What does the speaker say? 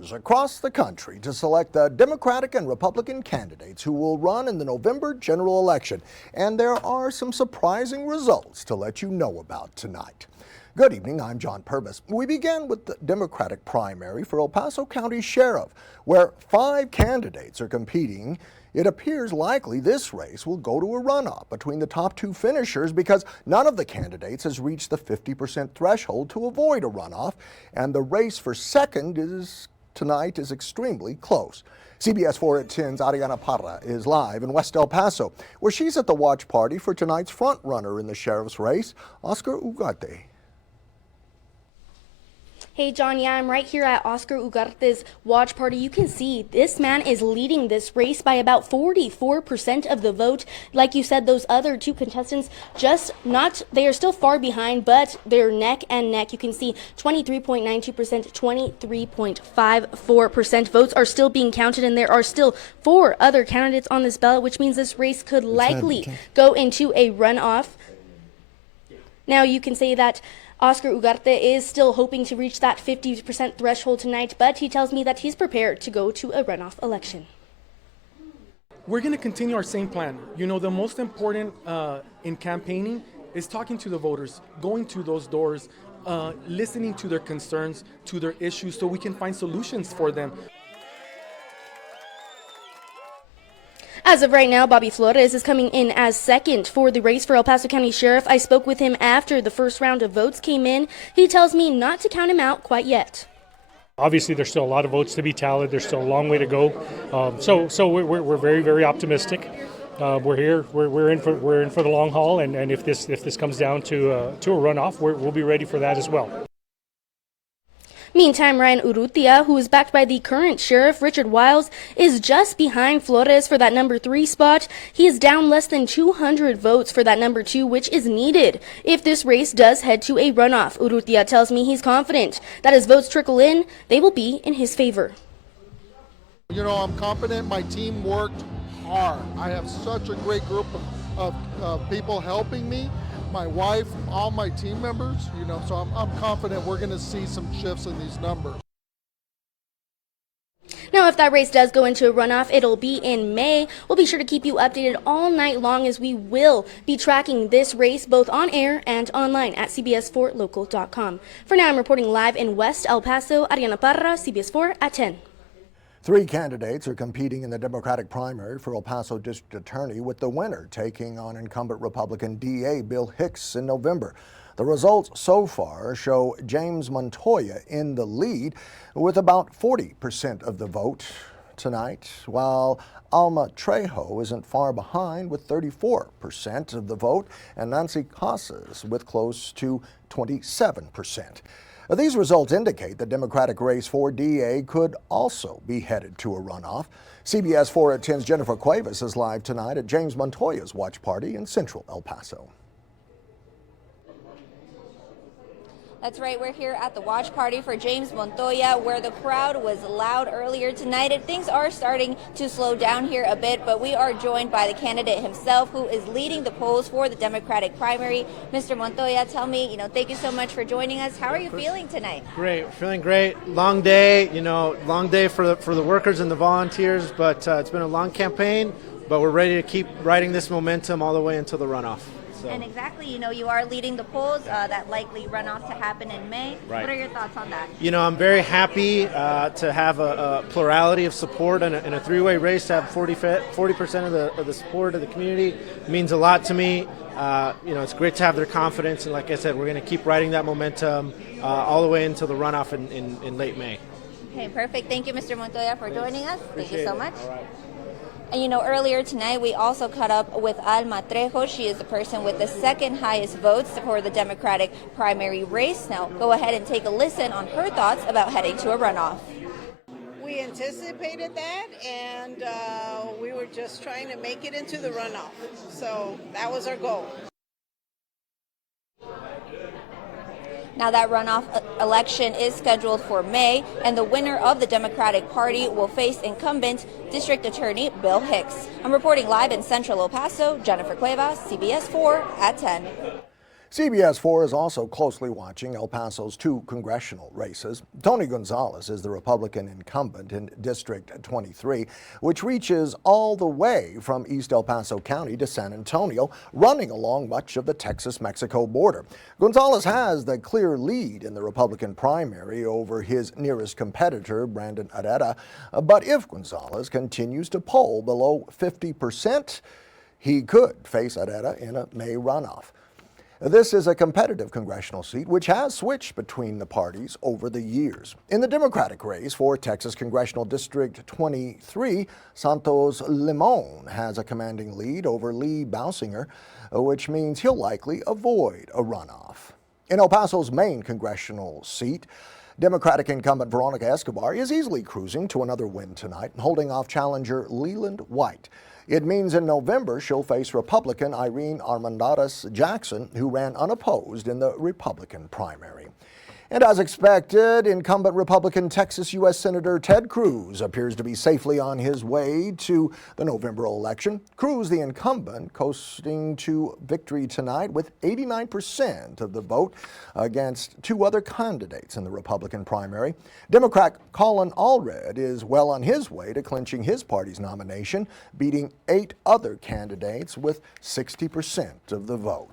voters across the country to select the Democratic and Republican candidates who will run in the November general election. And there are some surprising results to let you know about tonight. Good evening, I'm John Purvis. We begin with the Democratic primary for El Paso County Sheriff, where 5 candidates are competing. It appears likely this race will go to a runoff between the top 2 finishers because none of the candidates has reached the 50% threshold to avoid a runoff, and the race for second tonight is extremely close. CBS 4 at 10's Ariana Parra is live in West El Paso, where she's at the watch party for tonight's front runner in the sheriff's race, Oscar Ugarte. Hey John, yeah, I'm right here at Oscar Ugarte's watch party. You can see this man is leading this race by about 44% of the vote. Like you said, those other 2 contestants they are still far behind, but they're neck and neck. You can see 23.92%, 23.54% votes are still being counted, and there are still 4 other candidates on this ballot, which means this race could likely go into a runoff. Now you can say that Oscar Ugarte is still hoping to reach that 50% threshold tonight, but he tells me that he's prepared to go to a runoff election. We're going to continue our same plan. You know, the most important in campaigning is talking to the voters, going to those doors, listening to their concerns, to their issues, so we can find solutions for them. As of right now, Bobby Flores is coming in as second for the race for El Paso County Sheriff. I spoke with him after the first round of votes came in. He tells me not to count him out quite yet. Obviously, there's still a lot of votes to be tallied. There's still a long way to go. So we're very, very optimistic. We're here. We're in for the long haul, and if this comes down to a runoff, we'll be ready for that as well. Meantime, Ryan Urrutia, who is backed by the current sheriff, Richard Wiles, is just behind Flores for that number 3 spot. He is down less than 200 votes for that number 2, which is needed if this race does head to a runoff. Urrutia tells me he's confident that as votes trickle in, they will be in his favor. You know, I'm confident my team worked hard. I have such a great group of people helping me. My wife, all my team members, you know, so I'm confident we're going to see some shifts in these numbers. Now, if that race does go into a runoff, it'll be in May. We'll be sure to keep you updated all night long, as we will be tracking this race both on air and online at cbs4local.com. For now, I'm reporting live in West El Paso. Ariana Parra, CBS 4 at 10. 3 candidates are competing in the Democratic primary for El Paso District Attorney, with the winner taking on incumbent Republican DA Bill Hicks in November. The results so far show James Montoya in the lead with about 40% of the vote tonight, while Alma Trejo isn't far behind with 34% of the vote, and Nancy Casas with close to 27%. These results indicate the Democratic race for DA could also be headed to a runoff. CBS 4 at 10's Jennifer Cuevas is live tonight at James Montoya's watch party in central El Paso. That's right, we're here at the watch party for James Montoya, where the crowd was loud earlier tonight, and things are starting to slow down here a bit, but we are joined by the candidate himself, who is leading the polls for the Democratic primary. Mr. Montoya, tell me, thank you so much for joining us. How are you feeling tonight? Great, feeling great. Long day, long day for the workers and the volunteers, but it's been a long campaign, but we're ready to keep riding this momentum all the way until the runoff. So. And exactly, you are leading the polls, that likely runoff to happen in May. Right. What are your thoughts on that? I'm very happy to have a plurality of support in a 3-way race. To have 40% of the support of the community it means a lot to me. It's great to have their confidence, and like I said, we're going to keep riding that momentum all the way until the runoff in late May. Okay, perfect. Thank you, Mr. Montoya, for joining us. Thank you so much. All right. And earlier tonight we also caught up with Alma Trejo. She is the person with the second highest votes for the Democratic primary race. Now go ahead and take a listen on her thoughts about heading to a runoff. We anticipated that, and we were just trying to make it into the runoff. So that was our goal. Now that runoff election is scheduled for May, and the winner of the Democratic Party will face incumbent District Attorney Bill Hicks. I'm reporting live in Central El Paso, Jennifer Cuevas, CBS 4 at 10. CBS 4 is also closely watching El Paso's two congressional races. Tony Gonzalez is the Republican incumbent in District 23, which reaches all the way from East El Paso County to San Antonio, running along much of the Texas-Mexico border. Gonzalez has the clear lead in the Republican primary over his nearest competitor, Brandon Herrera. But if Gonzalez continues to poll below 50%, he could face Herrera in a May runoff. This is a competitive congressional seat which has switched between the parties over the years. In the Democratic race for Texas Congressional District 23, Santos Limon has a commanding lead over Lee Bausinger, which means he'll likely avoid a runoff. In El Paso's main congressional seat, Democratic incumbent Veronica Escobar is easily cruising to another win tonight, holding off challenger Leland White. It means in November she'll face Republican Irene Armendariz Jackson, who ran unopposed in the Republican primary. And as expected, incumbent Republican Texas U.S. Senator Ted Cruz appears to be safely on his way to the November election. Cruz, the incumbent, coasting to victory tonight with 89% of the vote against two other candidates in the Republican primary. Democrat Colin Allred is well on his way to clinching his party's nomination, beating 8 other candidates with 60% of the vote.